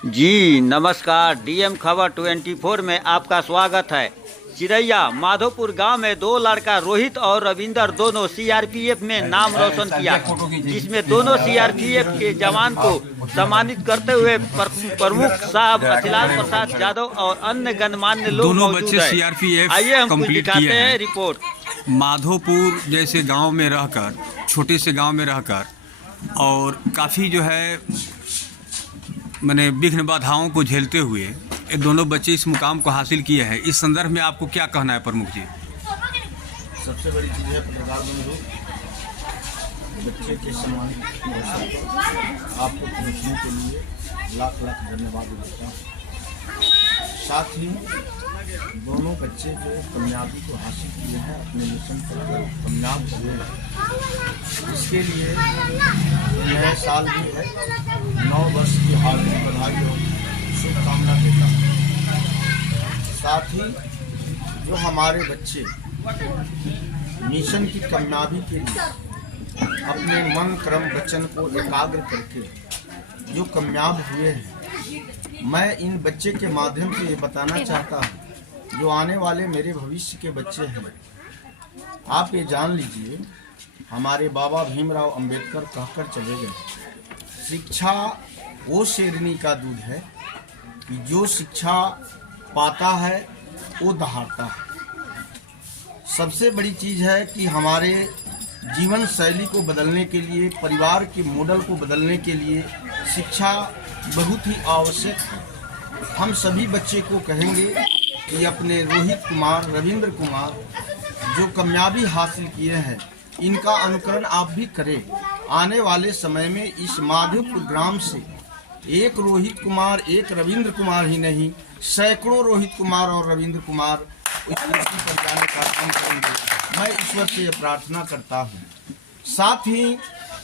जी नमस्कार। डीएम खबर 24 में आपका स्वागत है। चिरैया माधोपुर गांव में दो लड़का रोहित और रविंदर दोनों सीआरपीएफ में नाम रोशन किया, जिसमें दोनों सीआरपीएफ के जवान को सम्मानित करते हुए प्रमुख साहब अखिलाल प्रसाद यादव और अन्य गणमान्य लोग मौजूद हैं। सीआरपीएफ आइए हम कुछ कंप्लीट दिखाते किए हैं हैं। रिपोर्ट। माधोपुर जैसे गांव में रहकर, छोटे से गांव में रहकर और काफ़ी जो है मैंने विघ्न बाधाओं को झेलते हुए ये दोनों बच्चे इस मुकाम को हासिल किए हैं। इस संदर्भ में आपको क्या कहना है प्रमुख जी? सबसे बड़ी चीज़ है पत्रकार बंधु, बच्चे के सम्मान आपको पहुँचने के लिए लाख लाख धन्यवाद देता हूँ। साथ ही दोनों बच्चे जो कामयाबी को हासिल किए हैं, अपने मिशन पर कामयाब हुए हैं, इसके लिए नया साल भी है, 9 वर्ष की हार्दिक बधाई और शुभकामना देता हूँ। साथ ही जो हमारे बच्चे मिशन की कामयाबी के लिए अपने मन क्रम वचन को एकाग्र करके जो कामयाब हुए हैं, मैं इन बच्चे के माध्यम से ये बताना चाहता हूँ, जो आने वाले मेरे भविष्य के बच्चे हैं, आप ये जान लीजिए, हमारे बाबा भीमराव अंबेडकर कहकर चले गए, शिक्षा वो शेरनी का दूध है कि जो शिक्षा पाता है वो दहाड़ता है। सबसे बड़ी चीज़ है कि हमारे जीवन शैली को बदलने के लिए, परिवार के मॉडल को बदलने के लिए शिक्षा बहुत ही आवश्यक है। हम सभी बच्चे को कहेंगे कि अपने रोहित कुमार, रविंद्र कुमार जो कामयाबी हासिल किए हैं, इनका अनुकरण आप भी करें। आने वाले समय में इस माधोपुर ग्राम से एक रोहित कुमार, एक रविंद्र कुमार ही नहीं, सैकड़ों रोहित कुमार और रविंद्र कुमार इस कुर्सी पर जाने का काम करेंगे। मैं ईश्वर से ये प्रार्थना करता हूँ। साथ ही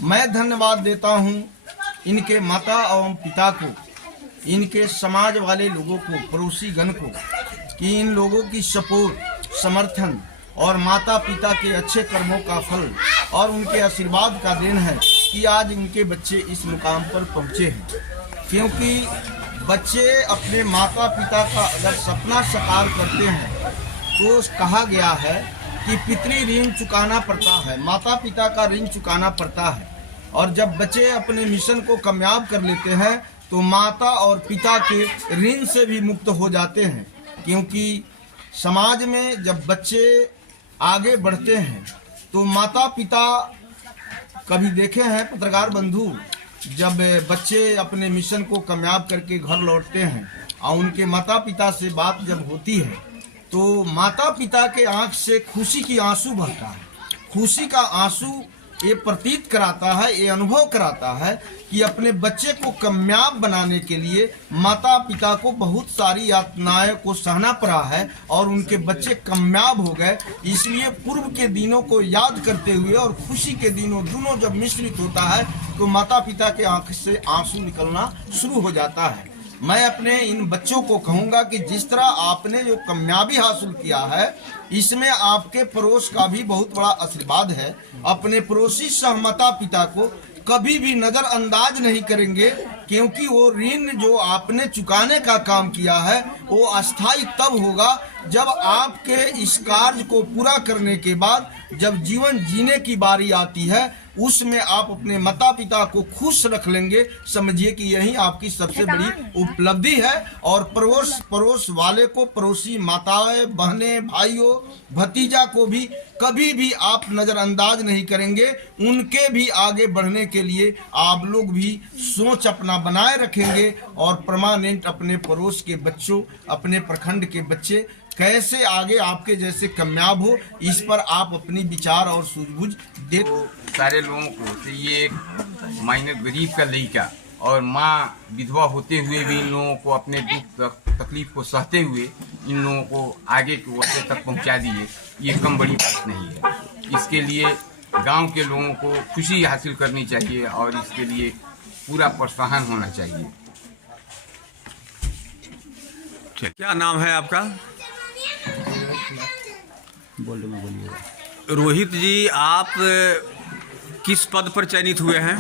मैं धन्यवाद देता हूँ इनके माता एवं पिता को, इनके समाज वाले लोगों को, पड़ोसी गण को, कि इन लोगों की सपोर्ट, समर्थन और माता पिता के अच्छे कर्मों का फल और उनके आशीर्वाद का देन है कि आज उनके बच्चे इस मुकाम पर पहुँचे हैं। क्योंकि बच्चे अपने माता पिता का अगर सपना साकार करते हैं तो कहा गया है कि पितृ ऋण चुकाना पड़ता है, माता पिता का ऋण चुकाना पड़ता है। और जब बच्चे अपने मिशन को कामयाब कर लेते हैं तो माता और पिता के ऋण से भी मुक्त हो जाते हैं। क्योंकि समाज में जब बच्चे आगे बढ़ते हैं तो माता पिता, कभी देखे हैं पत्रकार बंधु, जब बच्चे अपने मिशन को कामयाब करके घर लौटते हैं और उनके माता पिता से बात जब होती है तो माता पिता के आंख से खुशी की आंसू बहता है। खुशी का आंसू ये प्रतीत कराता है, ये अनुभव कराता है कि अपने बच्चे को कामयाब बनाने के लिए माता पिता को बहुत सारी यातनाएं को सहना पड़ा है और उनके बच्चे कामयाब हो गए। इसलिए पूर्व के दिनों को याद करते हुए और खुशी के दिनों दोनों जब मिश्रित होता है तो माता पिता के आंख से आंसू निकलना शुरू हो जाता है। मैं अपने इन बच्चों को कहूँगा कि जिस तरह आपने जो कामयाबी हासिल किया है, इसमें आपके पड़ोस का भी बहुत बड़ा आशीर्वाद है। अपने पड़ोसी सह माता पिता को कभी भी नज़रअंदाज नहीं करेंगे, क्योंकि वो ऋण जो आपने चुकाने का काम किया है वो अस्थायी तब होगा जब आपके इस कार्य को पूरा करने के बाद जब जीवन जीने की बारी आती है, उसमें आप अपने माता पिता को खुश रख लेंगे। समझिए कि यही आपकी सबसे बड़ी उपलब्धि है। और पड़ोस वाले को, पड़ोसी माताएं, बहनें, भाइयों, भतीजा को भी कभी भी आप नज़रअंदाज नहीं करेंगे। उनके भी आगे बढ़ने के लिए आप लोग भी सोच अपना बनाए रखेंगे और परमानेंट अपने पड़ोस के बच्चों, अपने प्रखंड के बच्चे कैसे आगे आपके जैसे कामयाब हो, इस पर आप अपनी विचार और सूझबूझ दे। सारे लोगों को तो ये एक मायने गरीब का लड़का और माँ विधवा होते हुए भी इन लोगों को अपने दुख तकलीफ को सहते हुए इन लोगों को आगे के वर्षे तक पहुँचा दिए, ये कम बड़ी बात नहीं है। इसके लिए गांव के लोगों को खुशी हासिल करनी चाहिए और इसके लिए पूरा प्रोत्साहन होना चाहिए। क्या नाम है आपका? बोलिए। रोहित जी, आप किस पद पर चयनित हुए हैं?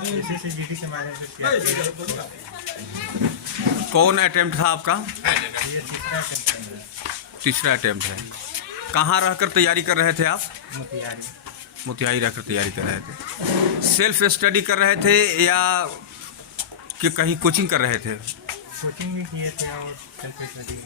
के माध्यम से कौन अटेम्प्ट था आपका? तीसरा अटेम्प्ट है। कहाँ रहकर तैयारी कर रहे थे आप? मोतिहारी रहकर तैयारी कर रहे थे। सेल्फ स्टडी कर रहे थे या कि कहीं कोचिंग कर रहे थे? कोचिंग भी किए थे और सेल्फ स्टडी